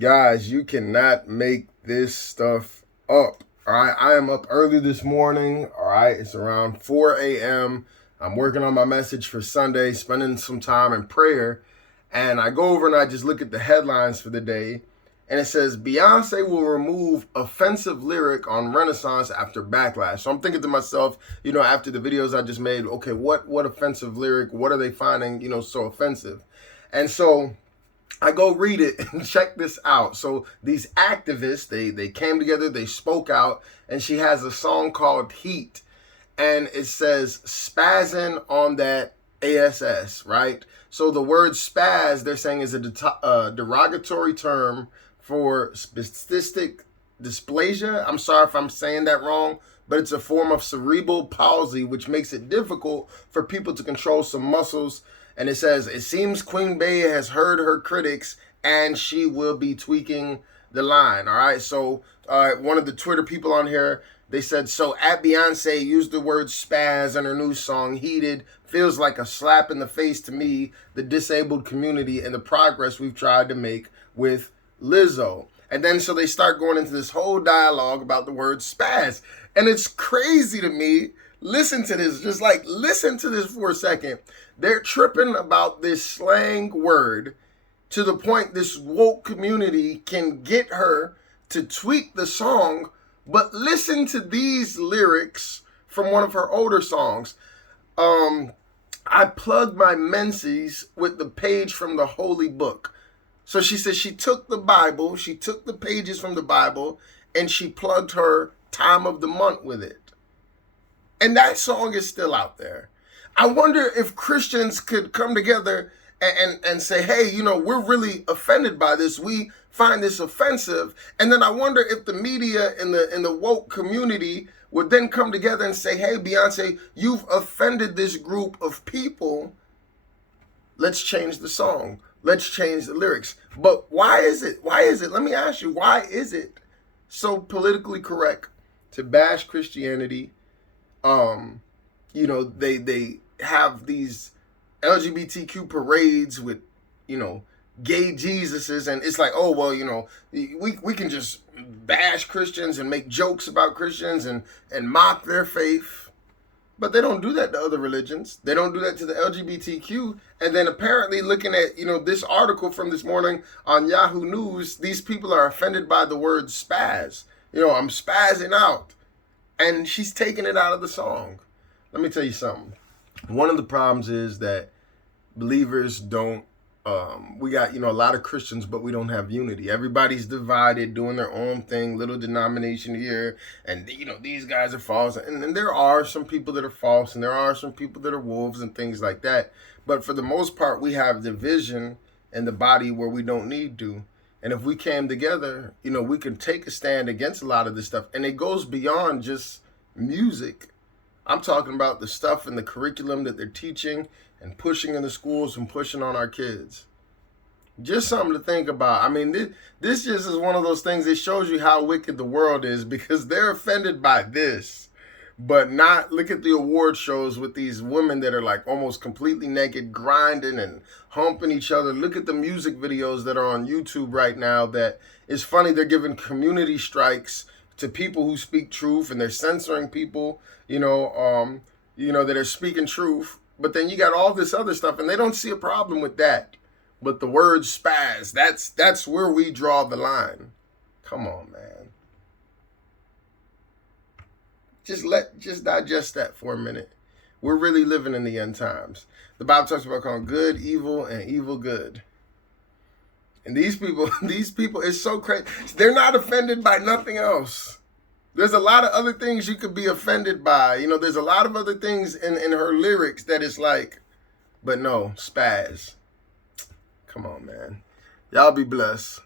Guys, you cannot make this stuff up. All right. I am up early this morning. All right. It's around 4 a.m. I'm working on my message for Sunday, spending some time in prayer. And I go over and I just look at the headlines for the day. And it says Beyonce will remove offensive lyric on Renaissance after backlash. So I'm thinking to myself, after the videos I just made, okay, what offensive lyric? What are they finding, so offensive? And so I go read it and check this out. So these activists, they came together, they spoke out, and she has a song called Heat. And it says spazzing on that ASS, right? So the word spaz, they're saying, is a derogatory term for spastic dysplasia. I'm sorry if I'm saying that wrong, but it's a form of cerebral palsy, which makes it difficult for people to control some muscles. And it says, it seems Queen Bey has heard her critics and she will be tweaking the line. All right. So one of the Twitter people on here, they said, so at Beyonce used the word spaz in her new song, Heated. Feels like a slap in the face to me, the disabled community, and the progress we've tried to make with Lizzo. And then so they start going into this whole dialogue about the word spaz. And it's crazy to me. Listen to this. Just like listen to this for a second. They're tripping about this slang word to the point this woke community can get her to tweak the song. But listen to these lyrics from one of her older songs. I plugged my menses with the page from the holy book. So she says she took the Bible, she took the pages from the Bible, and she plugged her time of the month with it. And that song is still out there. I wonder if Christians could come together and say, hey, we're really offended by this. We find this offensive. And then I wonder if the media in the woke community would then come together and say, hey, Beyonce, you've offended this group of people. Let's change the song. Let's change the lyrics. But why is it? Let me ask you, why is it so politically correct to bash Christianity? They have these LGBTQ parades with, gay Jesuses, and it's like, oh, well, we can just bash Christians and make jokes about Christians and mock their faith. But they don't do that to other religions. They don't do that to the LGBTQ. And then apparently looking at, this article from this morning on Yahoo News, these people are offended by the word spaz. I'm spazzing out. And she's taking it out of the song. Let me tell you something. One of the problems is that believers don't, we got, a lot of Christians, but we don't have unity. Everybody's divided, doing their own thing, little denomination here. And, these guys are false. And there are some people that are false, and there are some people that are wolves and things like that. But for the most part, we have division in the body where we don't need to. And if we came together, we can take a stand against a lot of this stuff. And it goes beyond just music. I'm talking about the stuff in the curriculum that they're teaching and pushing in the schools and pushing on our kids. Just something to think about. I mean, this just is one of those things that shows you how wicked the world is, because they're offended by this. But not, look at the award shows with these women that are like almost completely naked, grinding and humping each other. Look at the music videos that are on YouTube right now that is funny. They're giving community strikes to people who speak truth, and they're censoring people, that are speaking truth. But then you got all this other stuff, and they don't see a problem with that. But the word spaz, that's where we draw the line. Come on, man. Just digest that for a minute. We're really living in the end times. The Bible talks about calling good evil and evil good. And these people, it's so crazy. They're not offended by nothing else. There's a lot of other things you could be offended by. There's a lot of other things in her lyrics that is like, but no, spaz. Come on, man. Y'all be blessed.